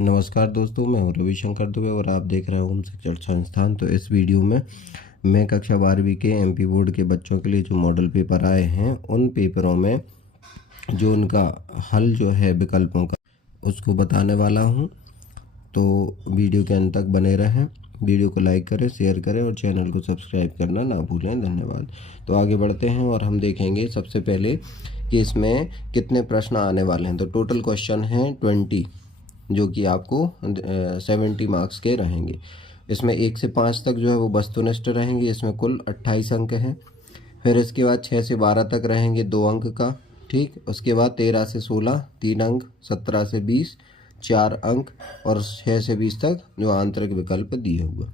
नमस्कार दोस्तों, मैं हूं रविशंकर दुबे और आप देख रहे हैं ओम शिक्षण संस्थान। तो इस वीडियो में मैं कक्षा 12वीं के एमपी बोर्ड के बच्चों के लिए जो मॉडल पेपर आए हैं उन पेपरों में जो उनका हल जो है विकल्पों का उसको बताने वाला हूं। तो वीडियो के अंत तक बने रहें। वीडियो को लाइक करें, शेयर करें और चैनल को सब्सक्राइब करना ना भूलें। धन्यवाद। तो आगे बढ़ते हैं और हम देखेंगे सबसे पहले कि इसमें कितने प्रश्न आने वाले हैं। तो टोटल क्वेश्चन हैं 20, जो कि आपको 70 मार्क्स के रहेंगे। इसमें 1 से 5 तक जो है वो वस्तुनिष्ठ रहेंगे। इसमें कुल 28 अंक हैं। फिर इसके बाद 6 से 12 तक रहेंगे 2 अंक का, ठीक। उसके बाद 13 से 16 3 अंक, 17 से 20 4 अंक और 6 से 20 तक जो आंतरिक विकल्प दिए हुए।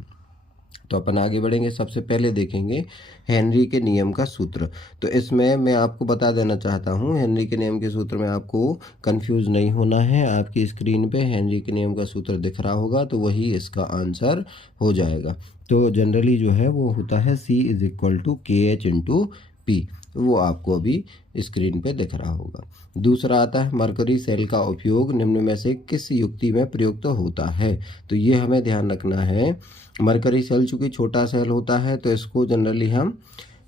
तो अपन आगे बढ़ेंगे। सबसे पहले देखेंगे हेनरी के नियम का सूत्र। तो इसमें मैं आपको बता देना चाहता हूँ, हेनरी के नियम के सूत्र में आपको कंफ्यूज नहीं होना है। आपकी स्क्रीन पे हेनरी के नियम का सूत्र दिख रहा होगा, तो वही इसका आंसर हो जाएगा। तो जनरली जो है वो होता है C = KH × P। वो आपको अभी स्क्रीन पे दिख रहा होगा। दूसरा आता है मरकरी सेल का उपयोग निम्न में से किस युक्ति में प्रयुक्त होता है। तो ये हमें ध्यान रखना है। मरकरी सेल चूँकि छोटा सेल होता है तो इसको जनरली हम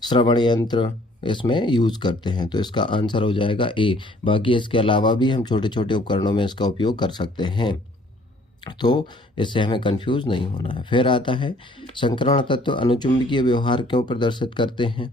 श्रवण यंत्र इसमें यूज़ करते हैं। तो इसका आंसर हो जाएगा ए। बाकी इसके अलावा भी हम छोटे छोटे उपकरणों में इसका उपयोग कर सकते हैं, तो इससे हमें कंफ्यूज नहीं होना है। फिर आता है संकरण तत्व अनुचुंबकीय व्यवहार क्यों प्रदर्शित करते हैं।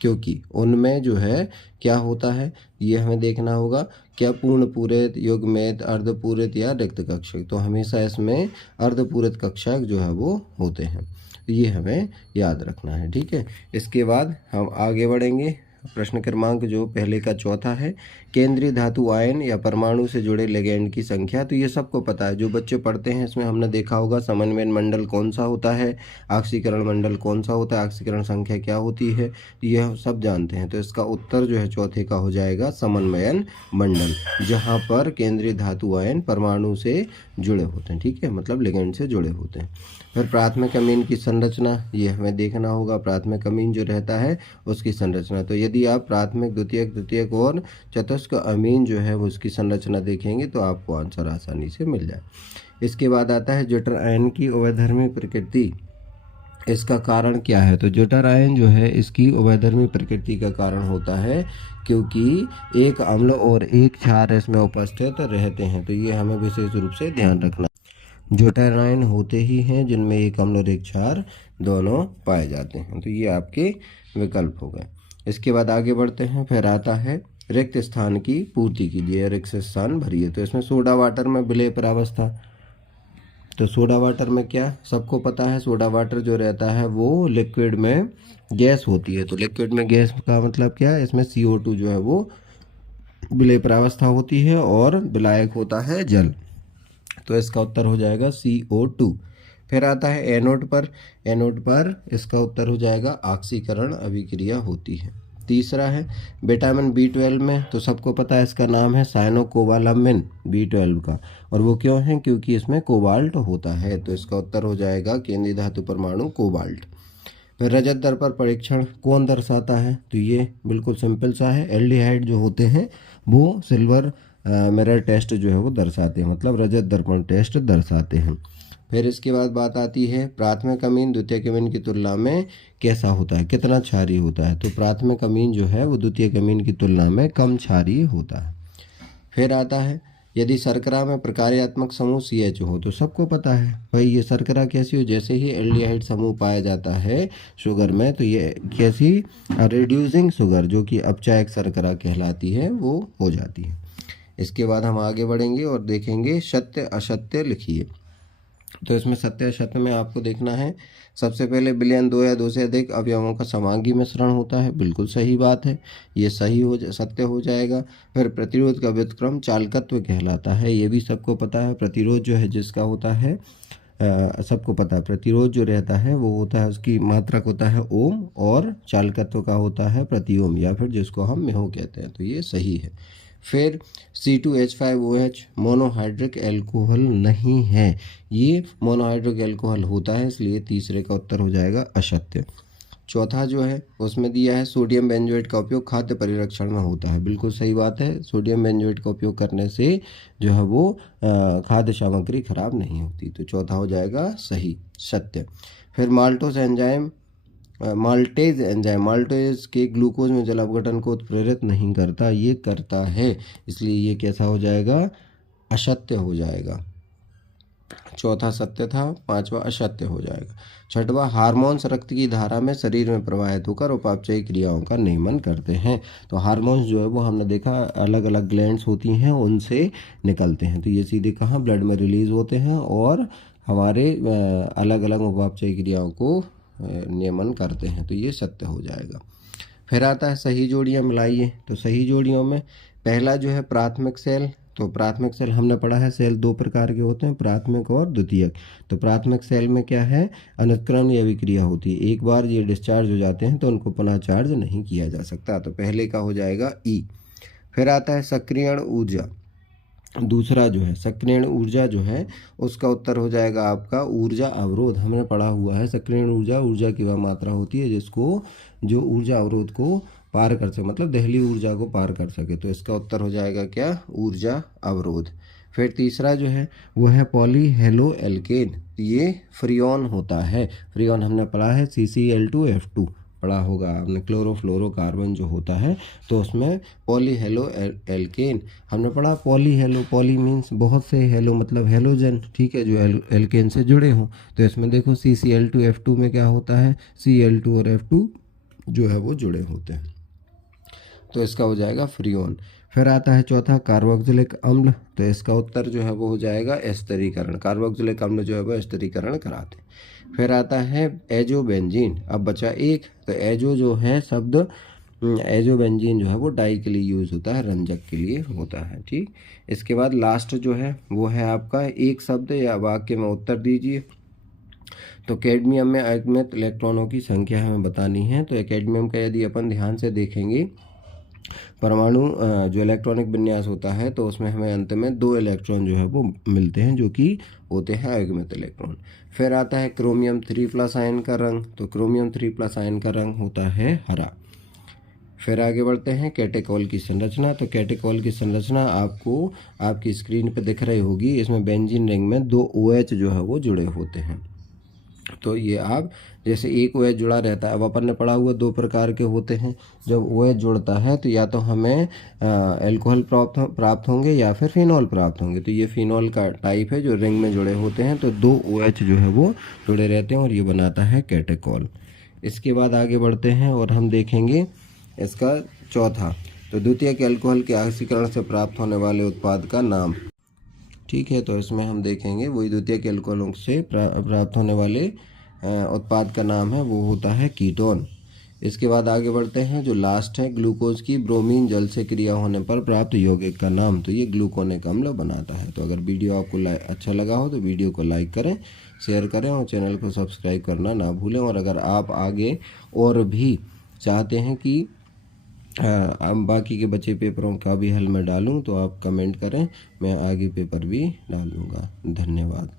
क्योंकि उनमें जो है क्या होता है ये हमें देखना होगा। क्या पूर्ण पूरित, युग्मित, अर्धपूरित या रिक्त कक्षक। तो हमेशा इसमें अर्धपूरित कक्षक जो है वो होते हैं। ये हमें याद रखना है, ठीक है। इसके बाद हम आगे बढ़ेंगे। प्रश्न क्रमांक जो पहले का चौथा है, केंद्रीय धातु आयन या परमाणु से जुड़े लिगैंड की संख्या। तो ये सबको पता है, जो बच्चे पढ़ते हैं इसमें हमने देखा होगा समन्वयन मंडल कौन सा होता है, ऑक्सीकरण मंडल कौन सा होता है, ऑक्सीकरण संख्या क्या होती है, यह सब जानते हैं। तो इसका उत्तर जो है चौथे का हो जाएगा समन्वयन मंडल, जहाँ पर केंद्रीय धातु आयन परमाणु से जुड़े होते हैं, ठीक है, मतलब लिगैंड से जुड़े होते हैं। फिर प्राथमिक अमीन की संरचना, ये हमें देखना होगा। प्राथमिक अमीन जो रहता है उसकी संरचना। तो यदि आप प्राथमिक, द्वितीयक, तृतीयक और चतुष्क अमीन जो है वो उसकी संरचना देखेंगे तो आपको आंसर आसानी से मिल जाए। इसके बाद आता है जठर आयन की उभयधर्मी प्रकृति, इसका कारण क्या है। तो जठर आयन जो है इसकी उभयधर्मी प्रकृति का कारण होता है क्योंकि एक अम्ल और एक क्षार इसमें उपस्थित रहते हैं। तो ये हमें विशेष रूप से ध्यान रखना। जठर आयन होते ही हैं जिनमें एक अम्ल और एक क्षार दोनों पाए जाते हैं। तो ये आपके विकल्प हो गए। इसके बाद आगे बढ़ते हैं। फिर आता है रिक्त स्थान की पूर्ति कीजिए, रिक्त स्थान भरिए। तो इसमें सोडा वाटर में विलय प्रावस्था। तो सोडा वाटर में क्या सबको पता है, सोडा वाटर जो रहता है वो लिक्विड में गैस होती है। तो लिक्विड में गैस का मतलब क्या है, इसमें CO2 जो है वो विलय प्रावस्था होती है और विलायक होता है जल। तो इसका उत्तर हो जाएगा CO2। फिर आता है एनोड पर। एनोड पर इसका उत्तर हो जाएगा ऑक्सीकरण अभिक्रिया होती है। तीसरा है विटामिन B12 में। तो सबको पता है इसका नाम है साइनोकोबालामिन B12 का, और वो क्यों है, क्योंकि इसमें कोबाल्ट होता है। तो इसका उत्तर हो जाएगा केंद्रीय धातु परमाणु कोबाल्ट। फिर रजत दर्पण परीक्षण कौन दर्शाता है। तो ये बिल्कुल सिंपल सा है, एल्डिहाइड जो होते हैं वो सिल्वर मिरर टेस्ट जो है वो दर्शाते हैं, मतलब रजत दर्पण टेस्ट दर्शाते हैं। फिर इसके बाद बात आती है प्राथमिक अमीन द्वितीयक अमीन की तुलना में कैसा होता है, कितना क्षारीय होता है। तो प्राथमिक अमीन जो है वो द्वितीयक अमीन की तुलना में कम क्षारीय होता है। फिर आता है यदि शर्करा में प्रकार्यात्मक समूह CH हो। तो सबको पता है भाई ये शर्करा कैसी हो, जैसे ही एल्डिहाइड समूह पाया जाता है शुगर में तो ये कैसी रिड्यूसिंग शुगर जो कि अपचायक शर्करा कहलाती है वो हो जाती है। इसके बाद हम आगे बढ़ेंगे और देखेंगे सत्य असत्य लिखिए। तो इसमें सत्य असत्य में आपको देखना है। सबसे पहले विलयन 2 या 2 से अधिक अवयवों का समांगी मिश्रण होता है, बिल्कुल सही बात है, ये सही सत्य हो जाएगा। फिर प्रतिरोध का व्युत्क्रम चालकत्व कहलाता है, ये भी सबको पता है। प्रतिरोध जो है जिसका होता है सबको पता है, प्रतिरोध जो रहता है वो होता है उसकी मात्रक होता है ओम, और चालकत्व का होता है प्रति ओम, या फिर जिसको हम म्हो कहते हैं। तो ये सही है। फिर C2H5OH मोनोहाइड्रिक एल्कोहल नहीं है, ये मोनोहाइड्रिक एल्कोहल होता है, इसलिए तीसरे का उत्तर हो जाएगा असत्य। चौथा जो है उसमें दिया है सोडियम बेंजोएट का उपयोग खाद्य परिरक्षण में होता है। बिल्कुल सही बात है, सोडियम बेंजोएट का उपयोग करने से जो है वो खाद्य सामग्री खराब नहीं होती। तो चौथा हो जाएगा सही, सत्य। फिर माल्टेज एंजाइम माल्टेज के ग्लूकोज में जल अपघटन को उत्प्रेरित नहीं करता, ये करता है, इसलिए ये कैसा हो जाएगा, असत्य हो जाएगा। चौथा सत्य था, पांचवा असत्य हो जाएगा। छठवां, हार्मोन्स रक्त की धारा में शरीर में प्रवाहित होकर उपापचयी क्रियाओं का नियमन करते हैं। तो हार्मोन्स जो है वो हमने देखा अलग अलग ग्लैंड्स होती हैं उनसे निकलते हैं, तो ये सीधे कहाँ ब्लड में रिलीज होते हैं और हमारे अलग अलग उपापचयी क्रियाओं को नियमन करते हैं। तो ये सत्य हो जाएगा। फिर आता है सही जोड़ियाँ मिलाइए। तो सही जोड़ियों में पहला जो है प्राथमिक सेल। तो प्राथमिक सेल हमने पढ़ा है सेल दो प्रकार के होते हैं, प्राथमिक और द्वितीयक। तो प्राथमिक सेल में क्या है, अनुत्क्रमण अभिक्रिया होती है, एक बार ये डिस्चार्ज हो जाते हैं तो उनको पुनः चार्ज नहीं किया जा सकता। तो पहले का हो जाएगा ई। फिर आता है सक्रियण ऊर्जा। दूसरा जो है सक्रियण ऊर्जा जो है उसका उत्तर हो जाएगा आपका ऊर्जा अवरोध। हमने पढ़ा हुआ है सक्रियण ऊर्जा, ऊर्जा की वह मात्रा होती है जिसको जो ऊर्जा अवरोध को पार कर सके, मतलब दहली ऊर्जा को पार कर सके। तो इसका उत्तर हो जाएगा क्या, ऊर्जा अवरोध। फिर तीसरा जो है वो है पॉलीहेलो एल्केन, ये फ्रियोन होता है। फ्रियोन हमने पढ़ा है CCl2F2 पढ़ा होगा आपने, क्लोरोफ्लोरोकार्बन जो होता है तो उसमें पॉलीहेलो एल्केन हमने पढ़ा। पॉलीहेलो, पॉली मीन्स बहुत से, हेलो मतलब हेलोजन, ठीक है, जो एल्केन से जुड़े हों। तो इसमें देखो CCl2F2 में क्या होता है, Cl2 और F2 जो है वो जुड़े होते हैं। तो इसका हो जाएगा फ्रियोन। फिर आता है चौथा कार्बोक्सिलिक अम्ल। तो इसका उत्तर जो है वो हो जाएगा एस्टरीकरण, कार्बोक्सिलिक अम्ल जो है वो एस्टरीकरण कराते हैं। फिर आता है एजोबेंजीन। अब बचा एक, तो एजो जो है शब्द, एजोबेंजीन जो है वो डाई के लिए यूज़ होता है, रंजक के लिए होता है, ठीक। इसके बाद लास्ट जो है वो है आपका एक शब्द या वाक्य में उत्तर दीजिए। तो कैडमियम में अयुग्मित इलेक्ट्रॉनों की संख्या हमें बतानी है। तो कैडमियम का यदि अपन ध्यान से देखेंगे परमाणु जो इलेक्ट्रॉनिक विन्यास होता है तो उसमें हमें अंत में 2 इलेक्ट्रॉन जो है वो मिलते हैं जो कि होते हैं अयुग्मित इलेक्ट्रॉन। फिर आता है क्रोमियम 3+ आयन का रंग। तो क्रोमियम 3+ आयन का रंग होता है हरा। फिर आगे बढ़ते हैं कैटेकॉल की संरचना। तो कैटेकॉल की संरचना आपको आपकी स्क्रीन पर दिख रही होगी। इसमें बेंजीन रिंग में 2 OH जो है वो जुड़े होते हैं। तो ये आप जैसे एक OH जुड़ा रहता है, अब अपन ने पढ़ा हुआ 2 प्रकार के होते हैं। जब OH जुड़ता है तो या तो हमें अल्कोहल प्राप्त होंगे या फिर फिनॉल प्राप्त होंगे। तो ये फिनॉल का टाइप है जो रिंग में जुड़े होते हैं। तो 2 OH जो है वो जुड़े रहते हैं और ये बनाता है कैटेकॉल। इसके बाद आगे बढ़ते हैं और हम देखेंगे इसका चौथा, तो द्वितीयक अल्कोहल के ऑक्सीकरण से प्राप्त होने वाले उत्पाद का नाम, ठीक है। तो इसमें हम देखेंगे वही द्वितीयक अल्कोहलों से प्राप्त होने वाले उत्पाद का नाम है वो होता है कीटोन। इसके बाद आगे बढ़ते हैं, जो लास्ट है ग्लूकोज की ब्रोमीन जल से क्रिया होने पर प्राप्त यौगिक का नाम। तो ये ग्लूकोनिक अम्ल बनाता है। तो अगर वीडियो आपको अच्छा लगा हो तो वीडियो को लाइक करें, शेयर करें और चैनल को सब्सक्राइब करना ना भूलें। और अगर आप आगे और भी चाहते हैं कि बाकी के बचे पेपरों का भी हल मैं डालूं तो आप कमेंट करें, मैं आगे पेपर भी डाल दूँगा। धन्यवाद।